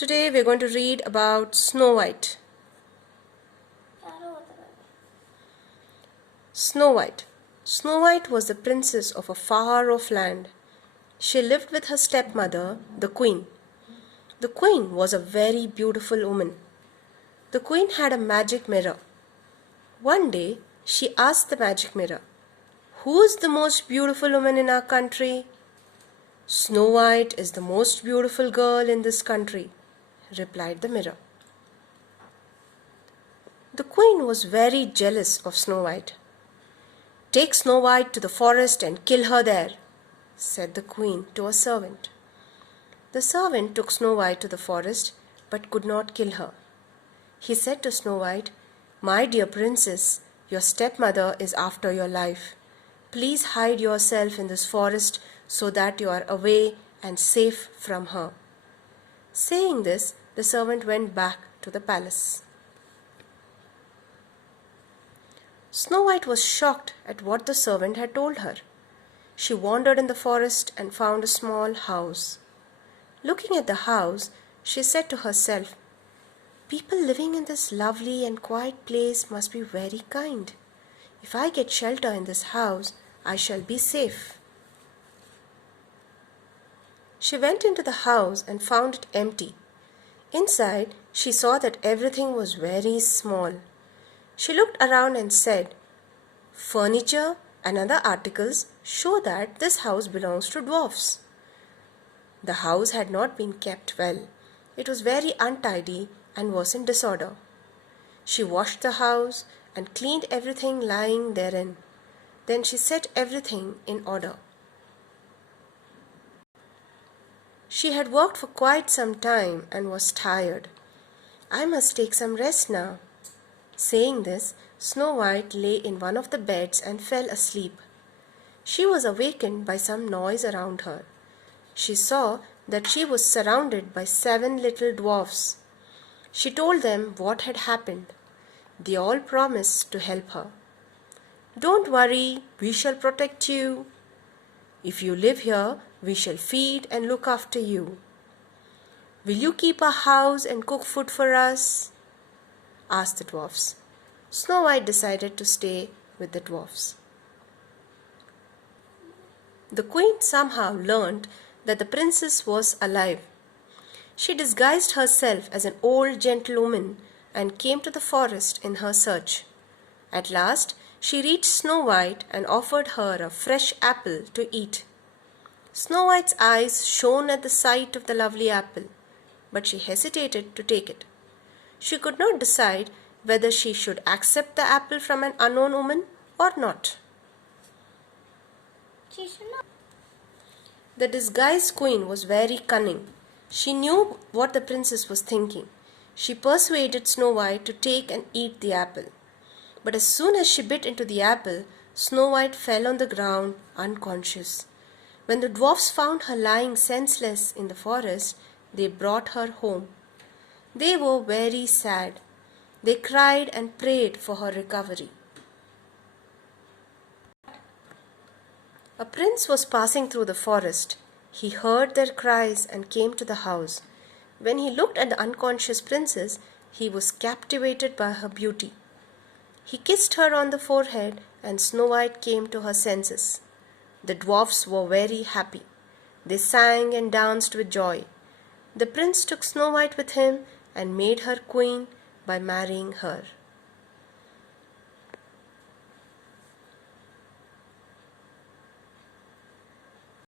Today we're going to read about Snow White. Snow White. Snow White was the princess of a far-off land. She lived with her stepmother, the queen. The queen was a very beautiful woman. The queen had a magic mirror. One day, she asked the magic mirror, "Who is the most beautiful woman in our country?" "Snow White is the most beautiful girl in this country," replied the mirror. The queen was very jealous of Snow White. "Take Snow White to the forest and kill her there," said the queen to a servant. The servant took Snow White to the forest but could not kill her. He said to Snow White, "My dear princess, your stepmother is after your life. Please hide yourself in this forest so that you are away and safe from her." Saying this, the servant went back to the palace. Snow White was shocked at what the servant had told her. She wandered in the forest and found a small house. Looking at the house, she said to herself, "People living in this lovely and quiet place must be very kind. If I get shelter in this house, I shall be safe." She went into the house and found it empty. Inside, she saw that everything was very small. She looked around and said, "Furniture and other articles show that this house belongs to dwarfs." The house had not been kept well. It was very untidy and was in disorder. She washed the house and cleaned everything lying therein. Then she set everything in order. She had worked for quite some time and was tired. "I must take some rest now." Saying this, Snow White lay in one of the beds and fell asleep. She was awakened by some noise around her. She saw that she was surrounded by 7 little dwarfs. She told them what had happened. They all promised to help her. "Don't worry, we shall protect you. If you live here, we shall feed and look after you. Will you keep our house and cook food for us?" asked the dwarfs. Snow White decided to stay with the dwarfs. The queen somehow learned that the princess was alive. She disguised herself as an old gentlewoman and came to the forest in her search. At last, she reached Snow White and offered her a fresh apple to eat. Snow White's eyes shone at the sight of the lovely apple, but she hesitated to take it. She could not decide whether she should accept the apple from an unknown woman or not. The disguised queen was very cunning. She knew what the princess was thinking. She persuaded Snow White to take and eat the apple. But as soon as she bit into the apple, Snow White fell on the ground unconscious. When the dwarfs found her lying senseless in the forest, they brought her home. They were very sad. They cried and prayed for her recovery. A prince was passing through the forest. He heard their cries and came to the house. When he looked at the unconscious princess, he was captivated by her beauty. He kissed her on the forehead and Snow White came to her senses. The dwarfs were very happy. They sang and danced with joy. The prince took Snow White with him and made her queen by marrying her.